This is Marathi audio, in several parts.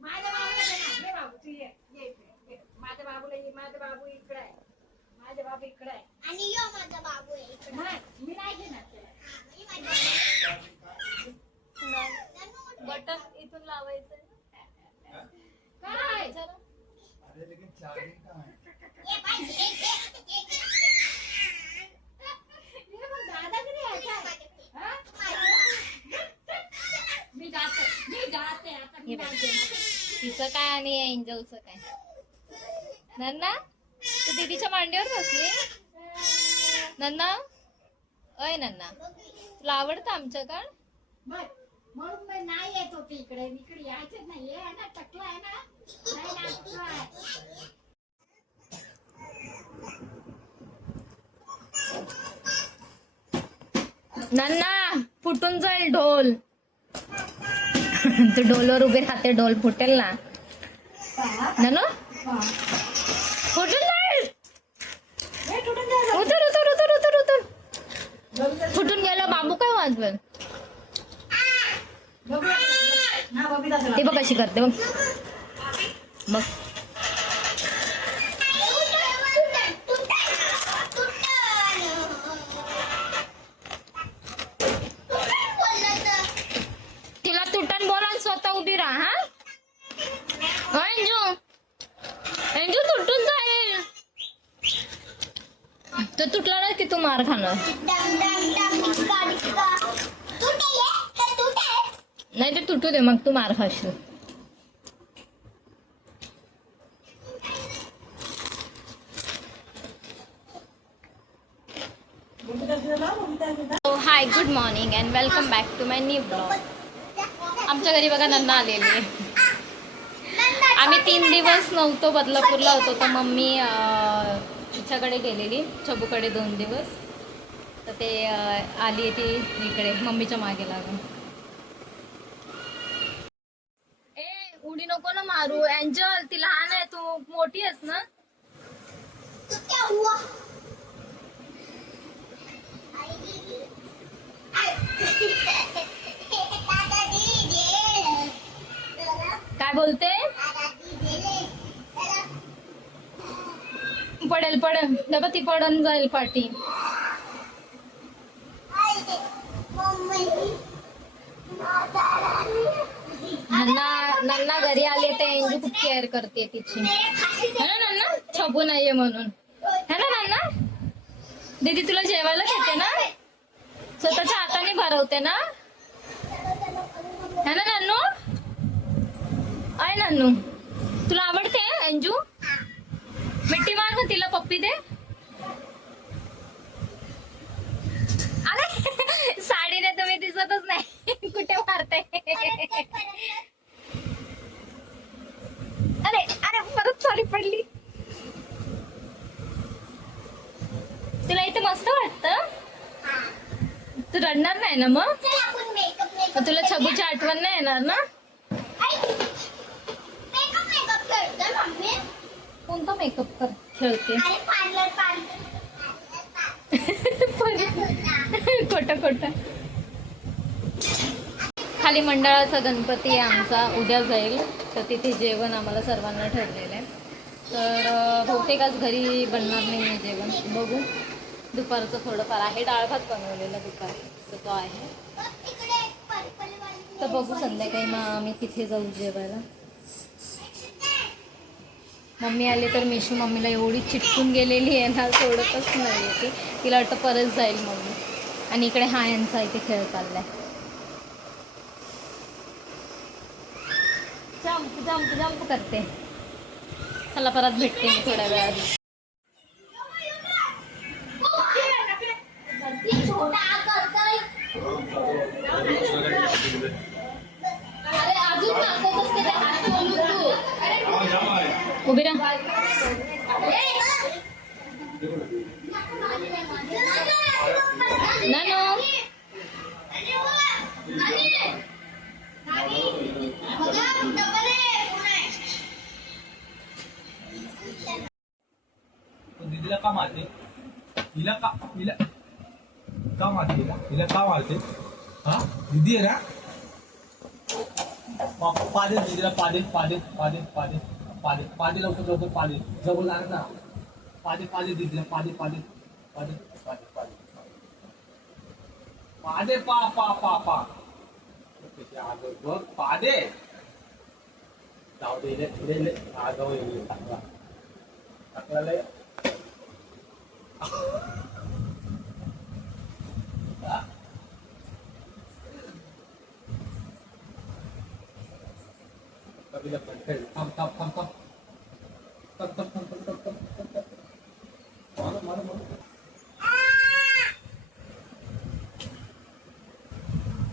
माझ्या बाबू तू ये. माझ्या बाबूला माझा बाबू इकडे आहे. माझा बाबू इकडे आहे. आणि यो माझा बाबू आहे इकडं. नाही मी नाही घेणार त्याला. हा, बटन इथून लावायचं काय? अरे लेकिन चार्जिंग हे बघ, दादागिरी आहे काय? हा? मी जाते मी जाते आता मी हे तिचं काय आणि एंजलचं काय? नन्ना तू दीदीच्या मांडीवर बसली? नन्ना? अय नन्ना तुला आवडतं आमच्याकडं बर म्हणून मी नाही येत होते इकडे. इकडे यायचंच नाही. आहे ना टकला आहे ना. नाही ना टकला आहे. नन्ना फुटून जाईल ढोल. तू ढोलवर उभे राहते ढोल फुटेल ना. ननो? तुटून जायचं. उतर उतर उतर उतर उतर. फुटून गेलं बाबू काय वाजवेल. ती बघ कशी करते बघ. बघ. मग तू मार खाशील. Hi good morning and welcome back to my new blog आमच्या घरी बघा नन्ना आलेली आहे. आम्ही तीन दिवस नव्हतो बदलापूरला होतो तर मम्मी तिच्याकडे गेलेली चबूकडे दोन दिवस. तर ते आली ती इकडे मम्मीच्या मागे लागून ए उडी नको ना मारू एंजल ती लहान आहे तू मोठी आहेस ना काय बोलते? पडेल पडेल. तेव्हा ती पडून जाईल पाठी. नन्ना नन्ना घरी आले तर एंजू खूप केअर करते तिची. है ना नन्ना? छपू नाहीये म्हणून. है ना नन्ना? दीदी तुला जेवायला देते ना? स्वतःच्या हाताने भरवते ना? है ना नन्नू? आहे नन्नू तुला आवडते अंजू? मिट्टी मार तिला पप्पी दे. अरे साडीने तुम्ही दिसतच नाही. कुठे मारते? अरे अरे परत सॉरी पडली. तुला इथे मस्त वाटत? तू रडणार नाही ना मग? मग तुला छबूची आठवण नाही येणार ना? कोणता मेकअप कर? खेळते. खोट खोट. खाली मंडळाचा गणपती आहे आमचा. उद्या जाईल. तर तिथे जेवण आम्हाला सर्वांना ठरलेलं आहे. तर बहुतेक आज घरी बनणार नाही आहे जेवण. बघू. दुपारचं थोडंफार आहे. डाळ भात बनवलेला दुपारी. तर तो आहे. तर बघू संध्याकाळी मग आम्ही तिथे जाऊ जेवायला. मम्मी आली तर मिशू मम्मीला एवढी चिटकून गेलेली आहे ना सोडतच नाही ती. तिला वाटतं परत जाईल मम्मी. आणि इकडे हा यांचा इथे खेळ चाललाय. जंप जंप जंप करते. चला परत भेटते मी थोड्या वेळात पादे पादे पादे पादे पादे लवकर लवकर पादे जवळ आण ना. पादे पादे दिसले पादे पादे पादे पादे पादे पादे पा पा पा पा. त्याच्या बघ पादे जाऊ दे थोडे आगाव येईल टाकला टाकला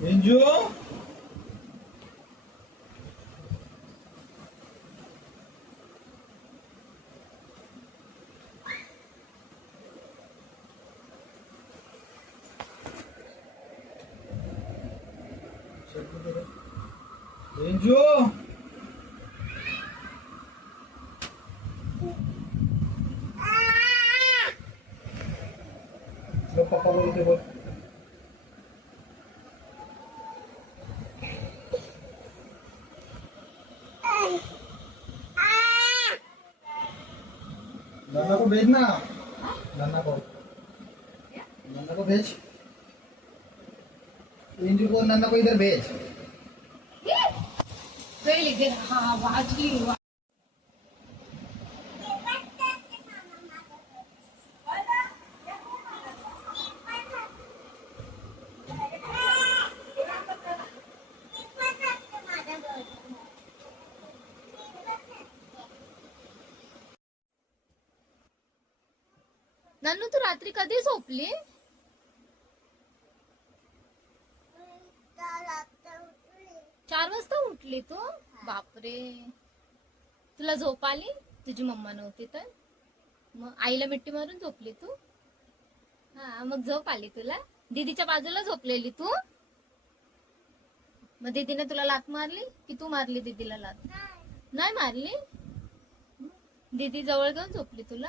민주 नन्ना को भेज ना। नन्ना को। नन्ना को भेज इंजू को नन्ना को इधर भेज गैली गे हा वाजली वा- नन्नू तू रात्री कधी झोपली? चार वाजता उठली तू? बापरे. तुला झोप आली? तुझी मम्मा नव्हती तर. मग आईला मिट्टी मारून झोपली तू? हा मग झोप आली तुला? दीदीच्या बाजूला झोपलेली तू? मग दीदीने तुला लात मारली? की तू मारली दीदीला लात? नाही मारली? दीदी जवळ घेऊन झोपली तुला?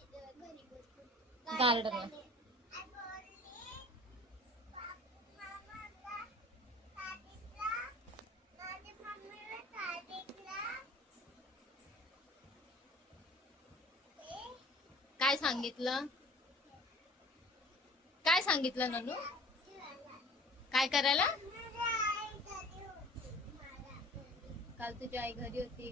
गार्डन काय सांगितलं? काय सांगितलं ननू? काय करायला? काल तुझी आई घरी होती.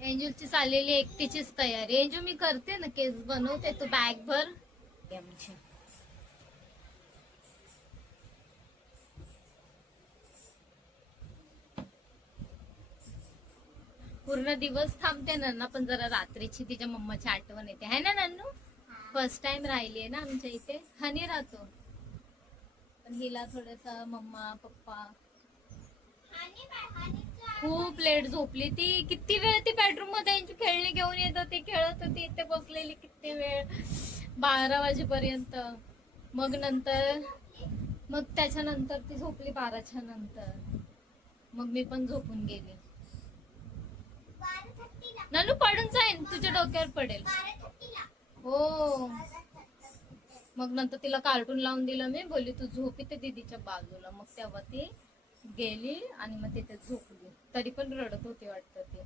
एंजूलची चाललेली एकटीचीच तयारी. एंजू मी करते ना केस बनवते. तू बॅग भर. पूर्ण दिवस थांबते नन्ना पण जरा रात्रीची तिच्या मम्माची आठवण येते. है ना नन्नू? फर्स्ट टाइम राहिली आहे ना आमच्या इथे. हनी राहतो. पण हिला थोडस मम्मा पप्पा. खूप लेट झोपली ती. किती वेळ ती बेडरूममध्ये यांची खेळणी घेऊन येत होती खेळत होती इथे बसलेली किती वेळ. बारा वाजेपर्यंत. मग नंतर मग त्याच्यानंतर ती झोपली बाराच्या नंतर. मग मी पण झोपून गेली. बारा ननू पडून जाईन तुझ्या डोक्यावर पडेल. हो. मग नंतर तिला कार्टून लावून दिलं मी. बोलली तू झोपी ते दीदीच्या बाजूला. मग तेव्हा ती गेली आणि मग तिथे झोपली. तरी पण रडत होती वाटतं ते.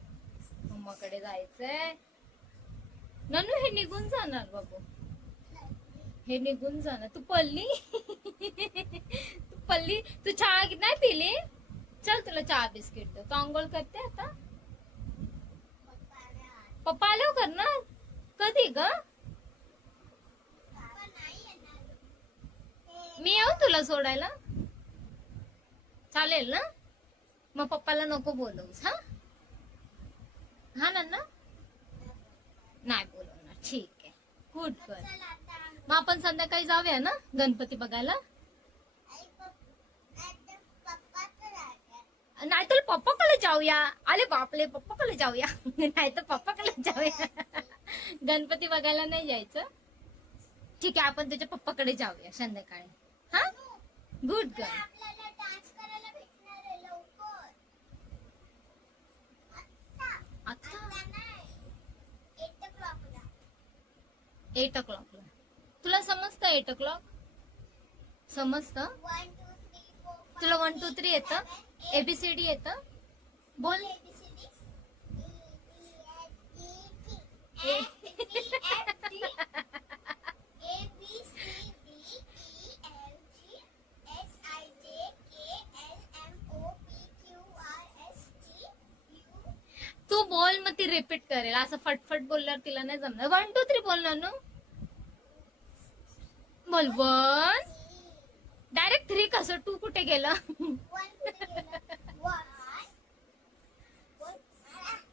मम्माकडे जायचंय. ननू हे निघून जाणार बाबू. हे निघून जाणार. तू पल्ली? तू पल्ली? तू चहा नाही पिली? चल तुला चहा बिस्किट दे तू आंघोळ करते आता? पप्पा आल्यावर करणार? कधी ग? मी येऊ तुला सोडायला? चालेल ना? मग पप्पाला नको बोलवूस हा? हा ना नाही बोलवणार. ठीक आहे. गुड गर मग आपण संध्याकाळी जाऊया ना गणपती बघायला? नाहीतर पप्पा कडे नाहीतर पप्पाकडे जाऊया. अरे बापले पप्पाकडे जाऊया. नाहीतर पप्पाकडे जाऊया. गणपती बघायला नाही जायचं. ठीक आहे आपण तुझ्या पप्पाकडे जाऊया संध्याकाळी. हा? गुड गर्ल आपल्याला डान्स करायला भेटणार आहे लवकर आता आता आता नाही एट ओ क्लॉकला एट ओ क्लॉकला तुला समजतं एट ओ क्लॉक समजतं? तुला वन टू थ्री येतं? एबीसीडी येतं बोल ए बी सी डी तू बोल मग ती रिपीट करेल. असं फटफट बोलल्यावर तिला नाही जमणार. वन टू थ्री बोल नू बोल वन डायरेक्ट थ्री कसं टू कुठे गेलं?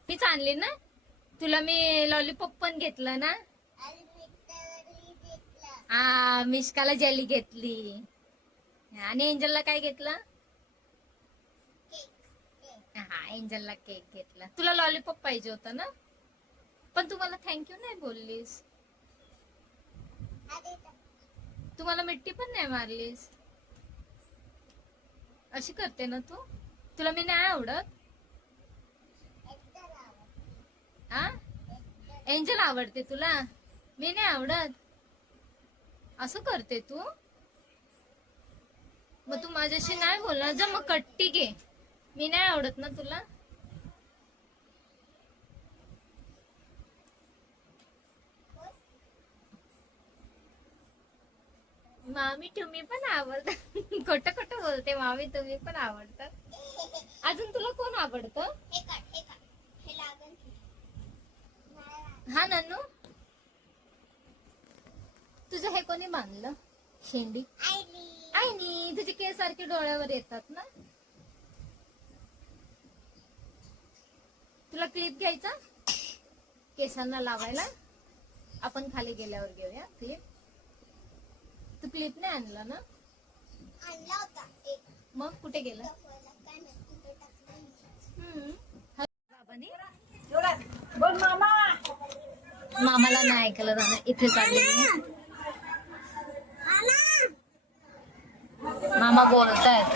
मी चांगली ना? तुला मी लॉलीपॉप पण घेतलं ना? हा मिस्टरनी आ जेली घेतली. आणि एंजलला काय घेतलं? हा एंजलला केक घेतला. तुला लॉलीपॉप पाहिजे होता ना? पण तू मला थँक्यू नाही बोललीस. तू मला मिट्टी पण नाही मारलीस. अशी करते ना तू? तुला मी नाही आवडत? हा एंजल आवडते तुला? मी नाही आवडत. असं करते तू? मग तू माझ्याशी नाही बोलणार. जा मग कट्टी घे. मी नाही आवडत ना तुला? मामी तुम्ही पण आवडत. खोटं खोटं बोलते मामी तुम्ही पण आवडतात अजून तुला कोण आवडतं? हे नन्नू. तुझं हे कोणी बांधलं? शेंडी? आईनी. तुझे केस सारखे डोळ्यावर येतात ना? तुला क्लिप घ्यायचा? केसांना लावायला. आपण खाली गेल्यावर घेऊया क्लिप तू क्लिप नाही आणला ना? आणला होता एक. मग कुठे गेला? दाखवायला काय नाही तिथे टाकलं हम्म. बाबांनी? बोल मामा. मामाला नाही ऐकलं जाणं इथे चाललेली मामा बोलतायत.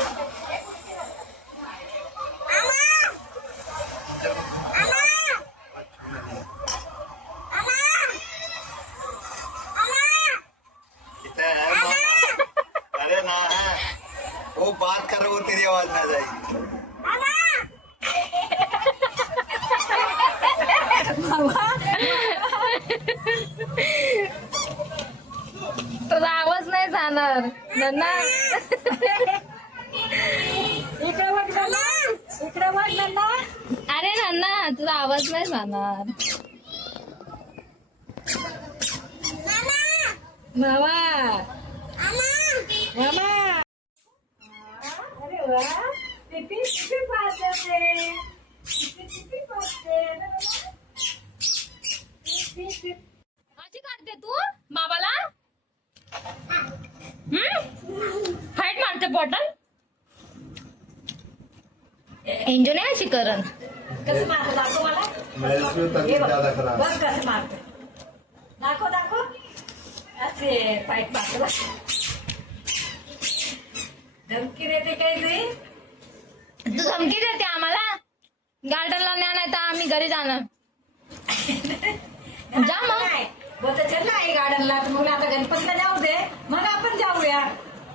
इथे है मामा अरे ना है वो बात कर रहे वो तेरी आवाज ना जाएगी तुझा आवाज नाही जाणार नन्ना इकडे बघ नन्ना इकडे बघ नन्ना अरे नन्ना तुझा आवाज नाही जाणार. मामा. मामा. अरे वा पाहते पिपी पिपी अशी काढते तू? बाबाला फाईट मारते बॉटल एन्जॉय नाही अशी करण. कसं मारतो? दाखव मला. मैं इसमें तक हे बघ. ज्यादा खराब बघ कसं मारतो दाखव दाखव. असे पाईप मारतो बघ. धमकी देते काय ते? तू धमकी देते आम्हाला. गार्डनला न्या नाही तर आम्ही घरी जाणार. जा मग. नाही. बोलतो चल ना आई गार्डनला. तर मग आता गणपतीला जाऊ दे मग आपण जाऊया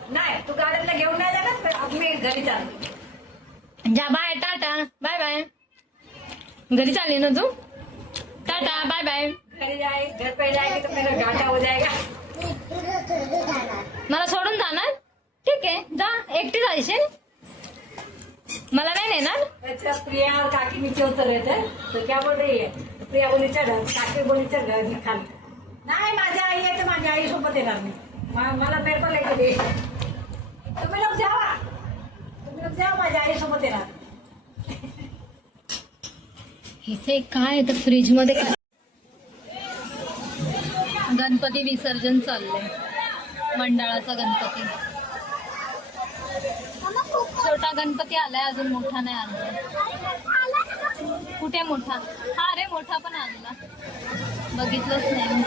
नाही तू गार्डनला घेऊन नाही जाणार घरी चालू. जा बाय टाटा बाय बाय. घरी चालली ना तू? Tata bye bye. घरी जाए घर पे जाएगी तो मेरा घाटा हो जाएगा मला सोडून जाणार? ठीक आहे जा एकटी जायचे. मला नाही नेणार? अच्छा प्रिया और काकी नीचे उतर रहे थे तो क्या बोल रही है? प्रिया बोली चल काकी बोली चल घर में खाली नाही माझी आई आहे तर माझ्या आई सोबत येणार मी मा- मला पेपर दे तुम्ही लोक जावा. तुम्ही लोक जावा माझ्या आईसोबत येणार इथे काय तर फ्रीजमध्ये काय? गणपती विसर्जन चाललंय. मंडळाचा गणपती. छोटा गणपती आलाय अजून मोठा नाही आला. कुठे मोठा? हा रे मोठा पण आलेला. बघितलंच नाही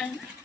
मस्त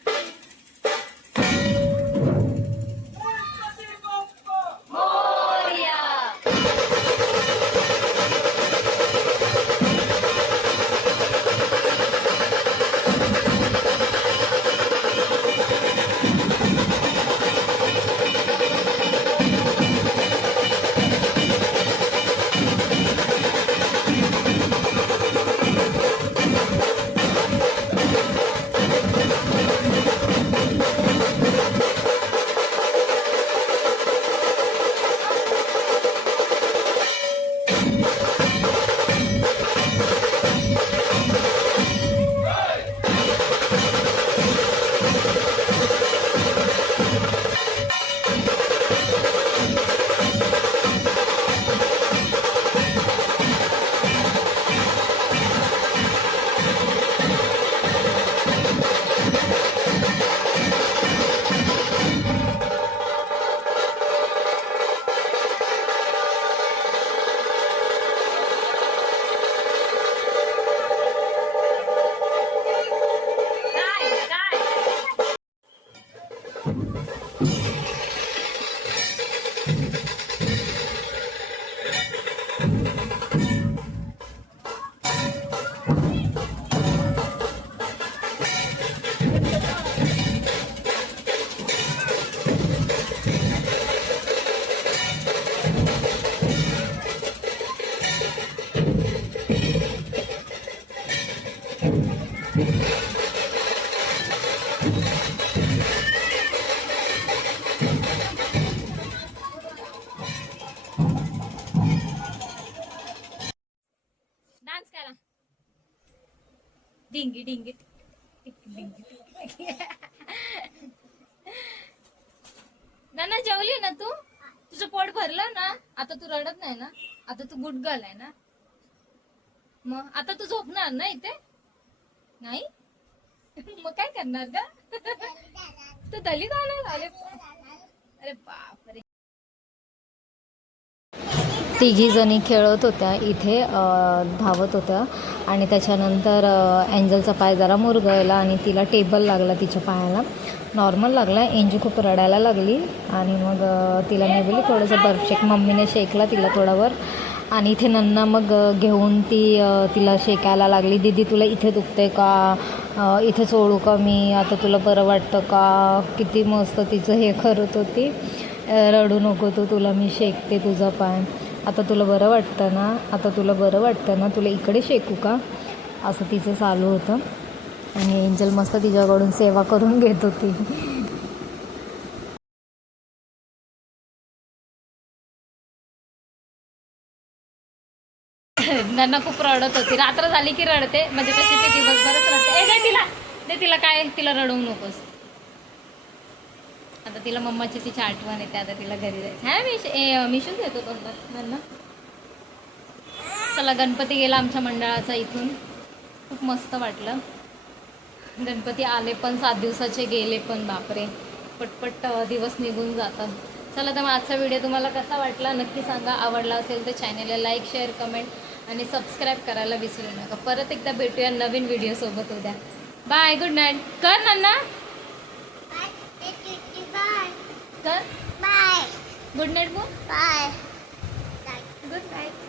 डिंगी डिंगी. डिंगी नाना जेवली ना तू? तुझं पोट भरलं ना? आता तू रडत नाही ना? आता तू गुट गर्ल आहे ना? मग आता तू झोपणार ना इथे? नाही? मग काय करणार का तू दलित आणणार अरे अरे बापरे. तिघीजणी खेळत होत्या. इथे धावत होत्या. आणि त्याच्यानंतर एंजलचा पाय जरा मुरगळला आणि तिला टेबल लागला तिच्या पायाला. नॉर्मल लागला. एंजी खूप रडायला लागली. आणि मग तिला मी बोलली थोडंसं बर्फ शेक. मम्मीने शेकला तिला थोडावर. आणि इथे नन्ना मग घेऊन ती तिला शेकायला लागली. दीदी तुला इथे दुखते का? इथे सोडू का मी? आता तुला बरं वाटतं का? किती मस्त तिचं हे करत होती. रडू नको तू. तुला मी शेकते तुझा पाय. आता तुला बरं वाटतं ना? आता तुला बरं वाटतं ना? तुला इकडे शेकू का? असं तिचं चालू होतं. आणि एंजल मस्त तिच्याकडून सेवा करून घेत होती. त्यांना खूप रडत होती. रात्र झाली की रडते. म्हणजे तशी ती दिवसभरच रडते. ए तिला. दे तिला काय तिला रडवू नकोस. आता तिला मम्माची तिची आठवण येते आता तिला घरी जायचं. हा मिश ए मिशून देतो तोंडात चला गणपती गेला आमच्या मंडळाचा इथून. खूप मस्त वाटलं. गणपती आले पण सात दिवसाचे गेले पण बापरे. पटपट दिवस निघून जातात. चला तर मग आजचा व्हिडिओ तुम्हाला कसा वाटला नक्की सांगा. आवडला असेल तर चॅनलला लाईक शेअर कमेंट आणि सबस्क्राईब करायला विसरू नका. परत एकदा भेटूया नवीन व्हिडिओसोबत उद्या. बाय गुड नाईट कर ना Bye. Good night, mom. Bye. Good night.